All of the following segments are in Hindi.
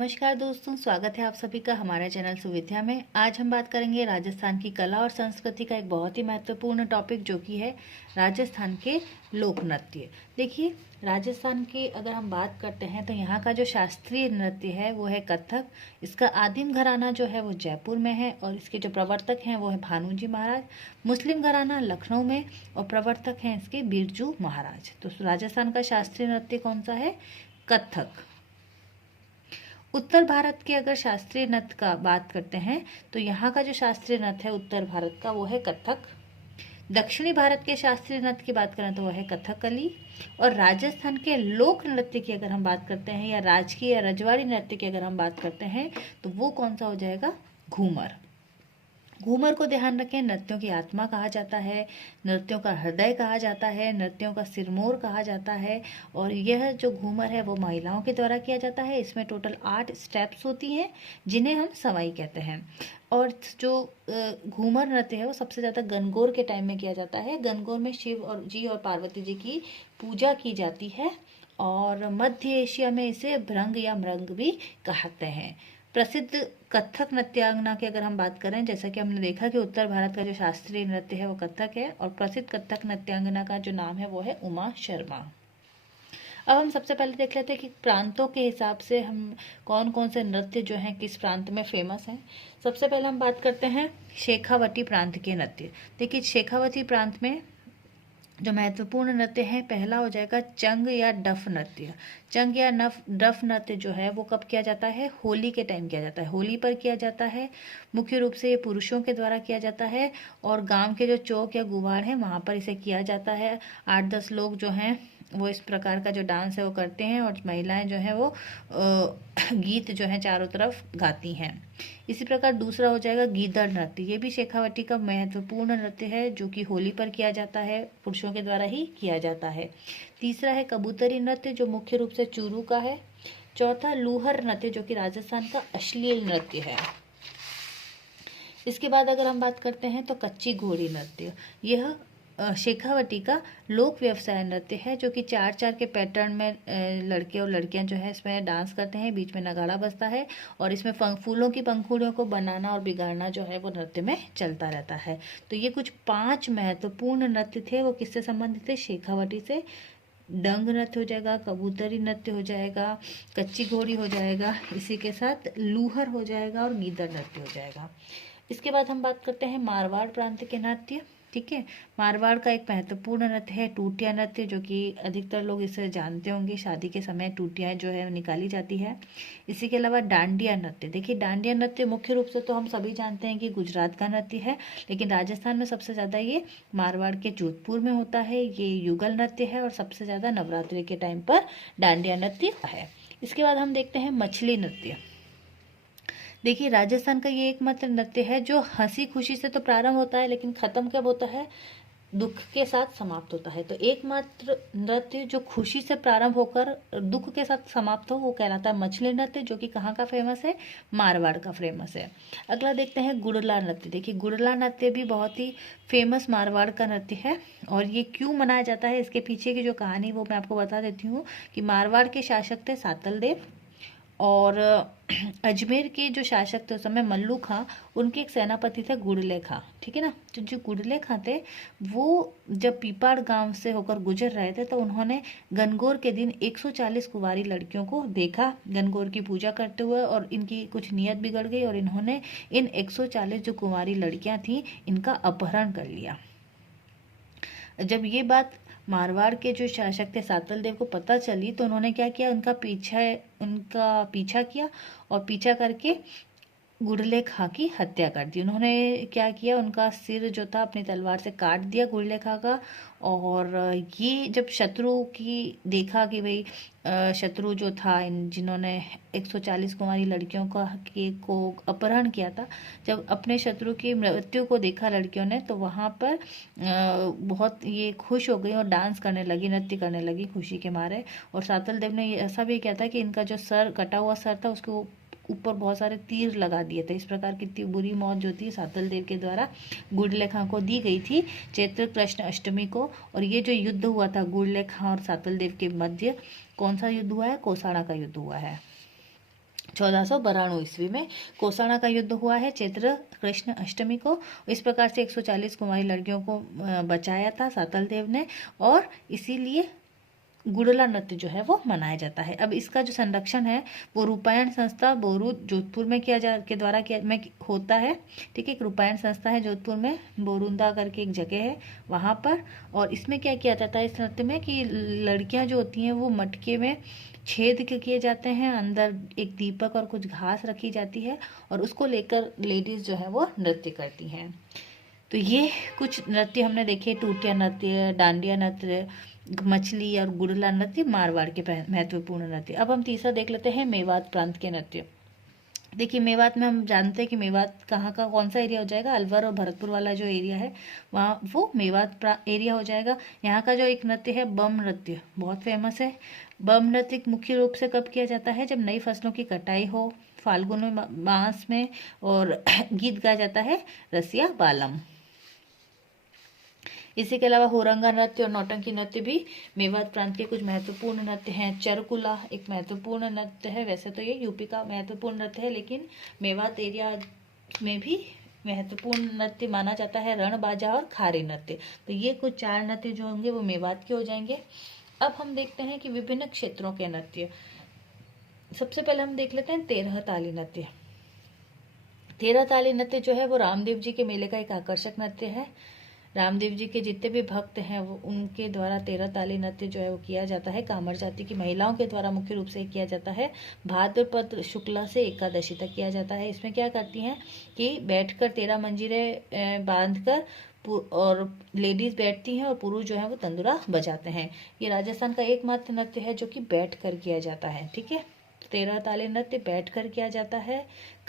नमस्कार दोस्तों, स्वागत है आप सभी का हमारे चैनल सुविद्या में। आज हम बात करेंगे राजस्थान की कला और संस्कृति का एक बहुत ही महत्वपूर्ण टॉपिक, जो कि है राजस्थान के लोक नृत्य। देखिए, राजस्थान की अगर हम बात करते हैं तो यहाँ का जो शास्त्रीय नृत्य है वो है कथक। इसका आदिम घराना जो है वो जयपुर में है और इसके जो प्रवर्तक हैं वो है भानु जी महाराज। मुस्लिम घराना लखनऊ में और प्रवर्तक हैं इसके बिरजू महाराज। तो राजस्थान का शास्त्रीय नृत्य कौन सा है? कथक। उत्तर भारत के अगर शास्त्रीय नृत्य का बात करते हैं तो यहाँ का जो शास्त्रीय नृत्य है उत्तर भारत का वो है कथक। दक्षिणी भारत के शास्त्रीय नृत्य की बात करें तो वह है कथकली। और राजस्थान के लोक नृत्य की अगर हम बात करते हैं या राजकीय या रजवाड़ी नृत्य की अगर हम बात करते हैं तो वो कौन सा हो जाएगा? घूमर। घूमर को ध्यान रखें, नृत्यों की आत्मा कहा जाता है, नृत्यों का हृदय कहा जाता है, नृत्यों का सिरमौर कहा जाता है। और यह जो घूमर है वो महिलाओं के द्वारा किया जाता है। इसमें टोटल 8 स्टेप्स होती हैं जिन्हें हम सवाई कहते हैं। और जो घूमर नृत्य है वो सबसे ज़्यादा गणगौर के टाइम में किया जाता है। गणगौर में शिव और पार्वती जी की पूजा की जाती है और मध्य एशिया में इसे भ्रंग या मृंग भी कहते हैं। प्रसिद्ध कथक नृत्यांगना की अगर हम बात करें, जैसा कि हमने देखा कि उत्तर भारत का जो शास्त्रीय नृत्य है वो कथक है और प्रसिद्ध कथक नृत्यांगना का जो नाम है वो है उमा शर्मा। अब हम सबसे पहले देख लेते हैं कि प्रांतों के हिसाब से हम कौन कौन से नृत्य जो हैं किस प्रांत में फेमस हैं। सबसे पहले हम बात करते हैं शेखावटी प्रांत के नृत्य। देखिए, शेखावती प्रांत में जो महत्वपूर्ण नृत्य है पहला हो जाएगा चंग या डफ नृत्य। चंग या डफ नृत्य जो है वो कब किया जाता है? होली के टाइम किया जाता है, होली पर किया जाता है। मुख्य रूप से ये पुरुषों के द्वारा किया जाता है और गांव के जो चौक या गुवाड़ हैं वहाँ पर इसे किया जाता है। 8-10 लोग जो हैं वो इस प्रकार का जो डांस है वो करते हैं और महिलाएं जो हैं वो गीत जो है चारों तरफ गाती हैं। इसी प्रकार दूसरा हो जाएगा गीदड़ नृत्य। ये भी शेखावटी का महत्वपूर्ण नृत्य है जो कि होली पर किया जाता है, पुरुषों के द्वारा ही किया जाता है। तीसरा है कबूतरी नृत्य जो मुख्य रूप से चूरू का है। चौथा लूहर नृत्य जो कि राजस्थान का अश्लील नृत्य है। इसके बाद अगर हम बात करते हैं तो कच्ची घोड़ी नृत्य। यह शेखावटी का लोक व्यवसाय नृत्य है जो कि 4-4 के पैटर्न में लड़के और लड़कियां जो है इसमें डांस करते हैं, बीच में नगाड़ा बजता है और इसमें फूलों की पंखुड़ियों को बनाना और बिगाड़ना जो है वो नृत्य में चलता रहता है। तो ये कुछ 5 महत्वपूर्ण नृत्य थे, वो किससे संबंधित थे? शेखावटी से। डंग नृत्य हो जाएगा, कबूतरी नृत्य हो जाएगा, कच्ची घोड़ी हो जाएगा, इसी के साथ लूहर हो जाएगा और गीदड़ नृत्य हो जाएगा। इसके बाद हम बात करते हैं मारवाड़ प्रांत के नृत्य। ठीक है, मारवाड़ का एक महत्वपूर्ण नृत्य है टूटिया नृत्य, जो कि अधिकतर लोग इसे जानते होंगे। शादी के समय टूटियाँ जो है निकाली जाती है। इसी के अलावा डांडिया नृत्य। देखिए, डांडिया नृत्य मुख्य रूप से तो हम सभी जानते हैं कि गुजरात का नृत्य है, लेकिन राजस्थान में सबसे ज़्यादा ये मारवाड़ के जोधपुर में होता है। ये युगल नृत्य है और सबसे ज़्यादा नवरात्रि के टाइम पर डांडिया नृत्य है। इसके बाद हम देखते हैं मछली नृत्य। देखिए, राजस्थान का ये एकमात्र नृत्य है जो हंसी खुशी से तो प्रारंभ होता है लेकिन खत्म कब होता है? दुख के साथ समाप्त होता है। तो एकमात्र नृत्य जो खुशी से प्रारंभ होकर दुख के साथ समाप्त हो वो कहलाता है मछली नृत्य, जो कि कहाँ का फेमस है? मारवाड़ का फेमस है। अगला देखते हैं गुड़ला नृत्य। देखिए, गुड़ला नृत्य भी बहुत ही फेमस मारवाड़ का नृत्य है और ये क्यों मनाया जाता है, इसके पीछे की जो कहानी वो मैं आपको बता देती हूँ कि मारवाड़ के शासक थे सातल देव और अजमेर के जो शासक थे उस समय मल्लू खां, उनके एक सेनापति थे गुड़ले खां। ठीक है ना? तो जो गुड़ले खां थे वो जब पीपाड़ गांव से होकर गुजर रहे थे तो उन्होंने गणगौर के दिन 140 कुंवारी लड़कियों को देखा गणगौर की पूजा करते हुए और इनकी कुछ नियत बिगड़ गई और इन्होंने इन 140 जो कुंवारी लड़कियां थीं इनका अपहरण कर लिया। जब ये बात मारवाड़ के जो शासक थे सातल देव को पता चली तो उन्होंने क्या किया? उनका पीछा किया और पीछा करके गुड़ले खां की हत्या कर दी। उन्होंने क्या किया? उनका सिर जो था अपनी तलवार से काट दिया गुड़ले खां का। और ये जब शत्रु की देखा कि भाई शत्रु जो था इन जिन्होंने 140 कुमारी लड़कियों को अपहरण किया था, जब अपने शत्रु की मृत्यु को देखा लड़कियों ने तो वहाँ पर बहुत ये खुश हो गई और डांस करने लगी, नृत्य करने लगी खुशी के मारे। और सातल देव ने ऐसा भी किया था कि इनका जो सर कटा हुआ सर था उसको ऊपर बहुत सारे तीर लगा दिए थे। इस प्रकार कितनी बुरी मौत जो थी सातल देव के द्वारा गुड़ले खां को दी गई थी चैत्र कृष्ण अष्टमी को। और ये जो युद्ध हुआ था गुड़ले खां और सातल देव के मध्य, कौन सा युद्ध हुआ है? कोसाड़ा का युद्ध हुआ है। 1492 ईस्वी में कोसाणा का युद्ध हुआ है चैत्र कृष्ण अष्टमी को। इस प्रकार से 140 कुमारी लड़कियों को बचाया था सातल देव ने, और इसीलिए गुड़ला नृत्य जो है वो मनाया जाता है। अब इसका जो संरक्षण है वो रूपायण संस्था बोरू जोधपुर में होता है। ठीक है, एक रूपायण संस्था है जोधपुर में, बोरुंदा करके एक जगह है वहाँ पर। और इसमें क्या किया जाता है इस नृत्य में कि लड़कियाँ जो होती हैं वो मटके में छेद किए जाते हैं, अंदर एक दीपक और कुछ घास रखी जाती है और उसको लेकर लेडीज जो है वो नृत्य करती हैं। तो ये कुछ नृत्य हमने देखे, टूटिया नृत्य, डांडिया नृत्य, मछली और गुड़ला नृत्य, मारवाड़ के महत्वपूर्ण नृत्य। अब हम तीसरा देख लेते हैं मेवात प्रांत के नृत्य। देखिए मेवात में हम जानते हैं कि मेवात कहाँ का कौन सा एरिया हो जाएगा, अलवर और भरतपुर वाला जो एरिया है वहाँ वो मेवात एरिया हो जाएगा। यहाँ का जो एक नृत्य है बम नृत्य बहुत फेमस है। बम नृत्य मुख्य रूप से कब किया जाता है, जब नई फसलों की कटाई हो, फाल्गुन मास में, और गीत गाया जाता है रसिया बालम। इसी के अलावा होरंगा नृत्य और नौटंकी नृत्य भी मेवात प्रांत के कुछ महत्वपूर्ण नृत्य हैं। चरकुला एक महत्वपूर्ण नृत्य है, वैसे तो ये यूपी का महत्वपूर्ण नृत्य है लेकिन मेवात एरिया में भी महत्वपूर्ण नृत्य माना जाता है। रणबाजा और खारी नृत्य, तो ये कुछ 4 नृत्य जो होंगे वो मेवात के हो जाएंगे। अब हम देखते हैं कि विभिन्न क्षेत्रों के नृत्य। सबसे पहले हम देख लेते हैं 13 ताली नृत्य। 13 ताली नृत्य जो है वो रामदेव जी के मेले का एक आकर्षक नृत्य है। रामदेव जी के जितने भी भक्त हैं वो उनके द्वारा 13 ताली नृत्य जो है वो किया जाता है। कामर जाति की महिलाओं के द्वारा मुख्य रूप से किया जाता है। भाद्रपद शुक्ला से एकादशी तक किया जाता है। इसमें क्या करती हैं कि बैठकर 13 मंजीरें बांधकर और लेडीज बैठती हैं और पुरुष जो है वो तंदुरा बजाते हैं। ये राजस्थान का एकमात्र नृत्य है जो कि बैठ कर किया जाता है। ठीक है, 13 ताली नृत्य बैठकर किया जाता है।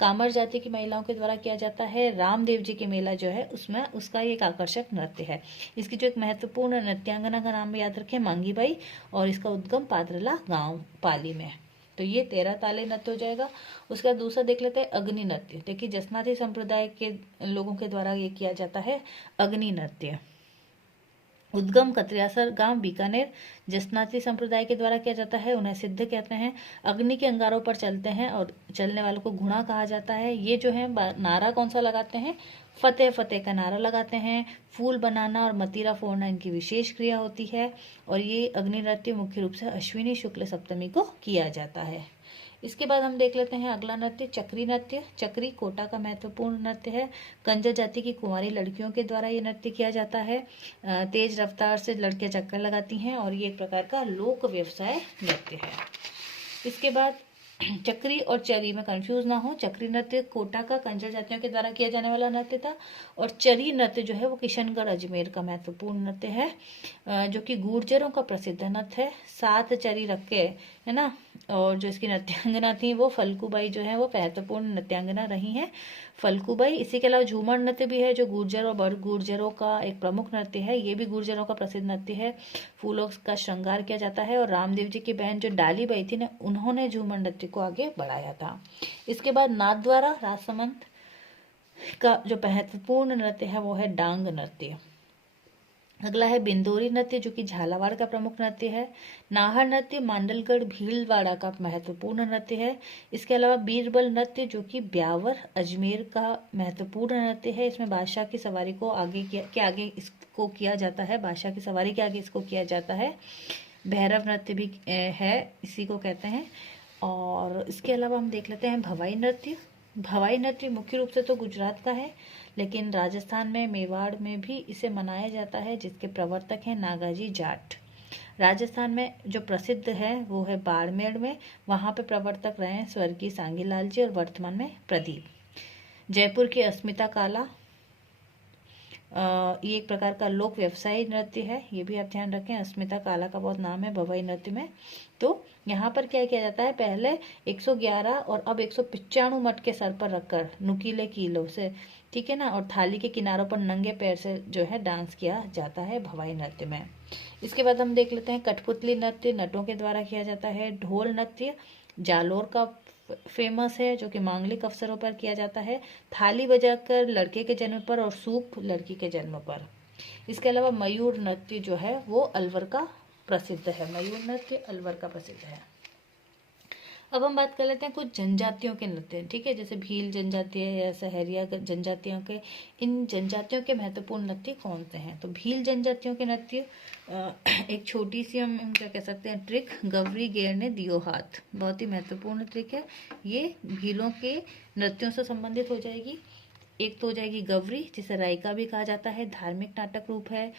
कामर जाति की महिलाओं के द्वारा किया जाता है। रामदेव जी के मेला जो है उसमें उसका एक आकर्षक नृत्य है। इसकी जो एक महत्वपूर्ण नृत्यांगना का नाम याद रखें मांगी बाई, और इसका उद्गम पादरला गांव पाली में। तो ये 13 ताली नृत्य हो जाएगा। उसका दूसरा देख लेते हैं अग्नि नृत्य। देखिए जसनाती संप्रदाय के लोगों के द्वारा ये किया जाता है अग्नि नृत्य। उद्गम कत्रियासर गांव बीकानेर, जसनाती संप्रदाय के द्वारा किया जाता है। उन्हें सिद्ध कहते हैं। अग्नि के अंगारों पर चलते हैं और चलने वालों को घुड़ा कहा जाता है। ये जो है नारा कौन सा लगाते हैं, फतेह फतेह का नारा लगाते हैं। फूल बनाना और मतीरा फोड़ना इनकी विशेष क्रिया होती है। और ये अग्नि नृत्य मुख्य रूप से अश्विनी शुक्ल सप्तमी को किया जाता है। इसके बाद हम देख लेते हैं अगला नृत्य चक्री नृत्य। चक्री कोटा का महत्वपूर्ण नृत्य है। कंजर जाति की कुंवारी लड़कियों के द्वारा ये नृत्य किया जाता है। तेज रफ्तार से लड़कियां चक्कर लगाती हैं और ये एक प्रकार का लोक व्यवसाय नृत्य है। इसके बाद चक्री और चरी में कंफ्यूज ना हो, चक्री नृत्य कोटा का कंजर जातियों के द्वारा किया जाने वाला नृत्य था, और चरी नृत्य जो है वो किशनगढ़ अजमेर का महत्वपूर्ण नृत्य है जो कि गुर्जरों का प्रसिद्ध नृत्य है। 7 चरी रखे है ना, और जो इसकी नृत्यांगना थी वो फल्गुबाई जो है वो महत्वपूर्ण नृत्यांगना रही हैं, फल्गुबाई। इसी के अलावा झूमर नृत्य भी है जो गुर्जर और बड़ गुर्जरों का एक प्रमुख नृत्य है। ये भी गुर्जरों का प्रसिद्ध नृत्य है। फूलों का श्रृंगार किया जाता है। और रामदेव जी की बहन जो डाली बाई थी ना, उन्होंने झूमर नृत्य को आगे बढ़ाया था। इसके बाद नाथद्वारा राजसमंद का जो महत्वपूर्ण नृत्य है वो है डांग नृत्य। अगला है बिंदोरी नृत्य जो कि झालावाड़ का प्रमुख नृत्य है। नाहर नृत्य मांडलगढ़ भीलवाड़ा का महत्वपूर्ण नृत्य है। इसके अलावा बीरबल नृत्य जो कि ब्यावर अजमेर का महत्वपूर्ण नृत्य है। इसमें बादशाह की सवारी को आगे इसको किया जाता है, बादशाह की सवारी के आगे इसको किया जाता है। भैरव नृत्य भी है, इसी को कहते हैं। और इसके अलावा हम देख लेते हैं भवाई नृत्य। भवाई नृत्य मुख्य रूप से तो गुजरात का है, लेकिन राजस्थान में मेवाड़ में भी इसे मनाया जाता है, जिसके प्रवर्तक हैं नागाजी जाट। राजस्थान में जो प्रसिद्ध है वो है बाड़मेर में, वहाँ पे प्रवर्तक रहे हैं स्वर्गीय सांगीलाल जी और वर्तमान में प्रदीप। जयपुर की अस्मिता काला ये एक प्रकार का लोक व्यवसायी नृत्य है, ये भी आप ध्यान रखें। अस्मिता काला का बहुत नाम है भवाई नृत्य में। तो यहाँ पर क्या किया जाता है, पहले 111 और अब 195 मटके सर पर रखकर नुकीले कीलों से, ठीक है ना, और थाली के किनारों पर नंगे पैर से जो है डांस किया जाता है भवाई नृत्य में। इसके बाद हम देख लेते हैं कठपुतली नृत्य, नटों के द्वारा किया जाता है। ढोल नृत्य जालोर का फेमस है जो कि मांगलिक अवसरों पर किया जाता है। थाली बजाकर लड़के के जन्म पर और सूप लड़की के जन्म पर। इसके अलावा मयूर नृत्य जो है वो अलवर का प्रसिद्ध है। मयूर नृत्य अलवर का प्रसिद्ध है। अब हम बात कर लेते हैं कुछ जनजातियों के नृत्य, ठीक है, जैसे भील जनजाति है या सहरिया जनजातियों के। इन जनजातियों के महत्वपूर्ण नृत्य कौन से हैं? तो भील जनजातियों के नृत्य, एक छोटी सी हम क्या कह सकते हैं ट्रिक, गवरी गेर ने दियो हाथ, बहुत ही महत्वपूर्ण ट्रिक है ये, भीलों के नृत्यों से संबंधित हो जाएगी। एक तो हो जाएगी गवरी, जिसे रायका भी कहा जाता है, धार्मिक नाटक रूप है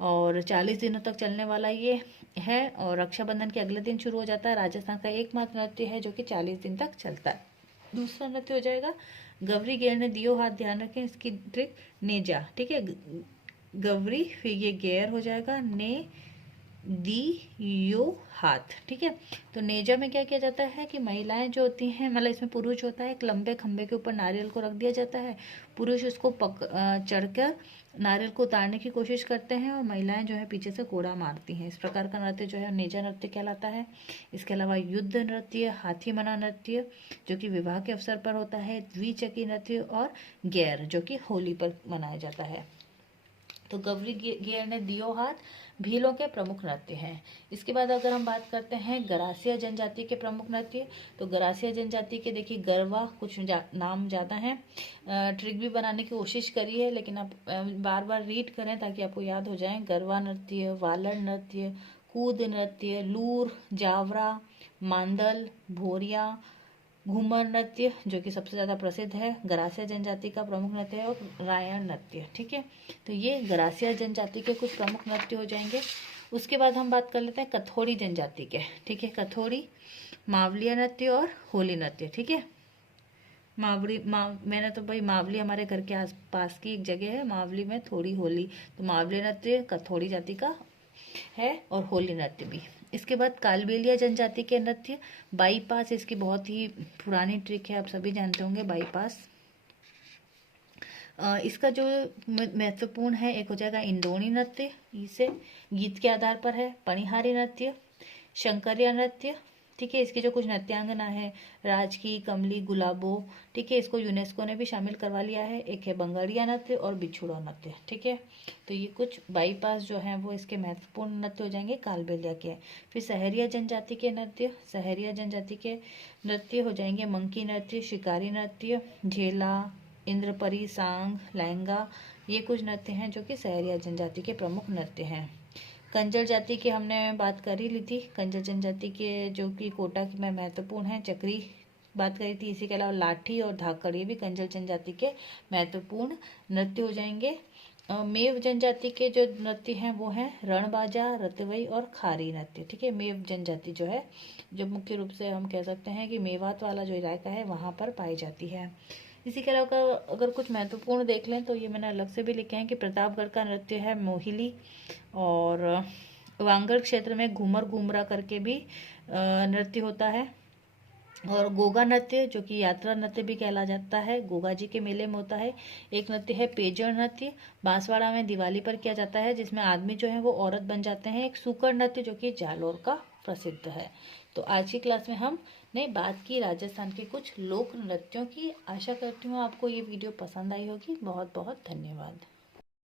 और 40 दिनों तक चलने वाला ये है और रक्षाबंधन के अगले दिन शुरू हो जाता है। राजस्थान का एकमात्र नृत्य है जो कि 40 दिन तक चलता है। दूसरा नृत्य हो जाएगा गवरी गेर ने दियो हाथ, ध्यान रखें इसकी ट्रिक नेजा, ठीक है, गवरी फिर ये गेर हो जाएगा, ने दी यो हाथ, ठीक है। तो नेजा में क्या किया जाता है कि महिलाएं जो होती हैं, मतलब इसमें पुरुष होता है, एक लंबे खंबे के ऊपर नारियल को रख दिया जाता है, पुरुष उसको चढ़कर नारियल को उतारने की कोशिश करते हैं और महिलाएं जो है पीछे से कोड़ा मारती हैं। इस प्रकार का नृत्य जो है नेजा नृत्य कहलाता है। इसके अलावा युद्ध नृत्य, हाथी मना नृत्य जो कि विवाह के अवसर पर होता है, द्विचक्री नृत्य और गैर जो कि होली पर मनाया जाता है। तो गवरी गेर ने दियो हाथ भीलों के प्रमुख नृत्य हैं। इसके बाद अगर हम बात करते हैं गरासिया जनजाति के प्रमुख नृत्य, तो गरासिया जनजाति के देखिए गरवा, कुछ नाम ज़्यादा हैं, ट्रिक भी बनाने की कोशिश करी है लेकिन आप बार बार रीड करें ताकि आपको याद हो जाए। गरवा नृत्य, वालड़ नृत्य, कूद नृत्य, लूर, जावरा, मांदल, भोरिया, घूमर नृत्य जो कि सबसे ज़्यादा प्रसिद्ध है, गरासिया जनजाति का प्रमुख नृत्य है, और रायण नृत्य, ठीक है। तो ये गरासिया जनजाति के कुछ प्रमुख नृत्य हो जाएंगे। उसके बाद हम बात कर लेते हैं कथोड़ी जनजाति के, ठीक है, कथोड़ी, मावलिया नृत्य और होली नृत्य, ठीक है। मैंने तो भाई मावली हमारे घर के आस पास की एक जगह है, मावली में थोड़ी होली, तो मावली नृत्य कथोड़ी जाति का है और होली नृत्य भी। इसके बाद कालबेलिया जनजाति के नृत्य, बाईपास, इसकी बहुत ही पुरानी ट्रिक है, आप सभी जानते होंगे बाईपास। इसका जो महत्वपूर्ण है, एक हो जाएगा इंडोनी नृत्य, इसे गीत के आधार पर है, पणिहारी नृत्य, शंकरिया नृत्य, ठीक है। इसकी जो कुछ नृत्यांगना है, राजकी, कमली, गुलाबो, ठीक है, इसको यूनेस्को ने भी शामिल करवा लिया है। एक है बंगड़िया नृत्य और बिछुड़ा नृत्य, ठीक है। तो ये कुछ बाईपास जो हैं वो इसके महत्वपूर्ण नृत्य हो जाएंगे कालबेलिया के। फिर सहरिया जनजाति के नृत्य, सहरिया जनजाति के नृत्य हो जाएंगे मंकी नृत्य, शिकारी नृत्य, झेला, इंद्रपरी, सांग, लहंगा, ये कुछ नृत्य हैं जो कि सहरिया जनजाति के प्रमुख नृत्य हैं। कंजर जाति की हमने बात कर ही ली थी, कंजर जनजाति के जो कि कोटा में महत्वपूर्ण है, चक्री बात करी थी। इसी के अलावा लाठी और धाकड़, ये भी कंजर जनजाति के महत्वपूर्ण नृत्य हो जाएंगे। मेव जनजाति के जो नृत्य हैं वो हैं रणबाजा, रतवई और खारी नृत्य, ठीक है। मेव जनजाति जो है, जो मुख्य रूप से हम कह सकते हैं कि मेवात वाला जो इलाका है वहाँ पर पाई जाती है। इसी के अलावा अगर कुछ महत्वपूर्ण देख लें तो ये मैंने अलग से भी लिखे हैं कि प्रतापगढ़ का नृत्य है मोहिली, और वांगड़ क्षेत्र में घूमर घूमरा करके भी नृत्य होता है, और गोगा नृत्य जो कि यात्रा नृत्य भी कहला जाता है, गोगा जी के मेले में होता है। एक नृत्य है पेजर नृत्य, बांसवाड़ा में दिवाली पर किया जाता है, जिसमें आदमी जो है वो औरत बन जाते हैं। एक सूकर नृत्य जो कि जालोर का प्रसिद्ध है। तो आज की क्लास में हमने बात की राजस्थान के कुछ लोक नृत्यों की। आशा करती हूँ आपको ये वीडियो पसंद आई होगी। बहुत बहुत धन्यवाद।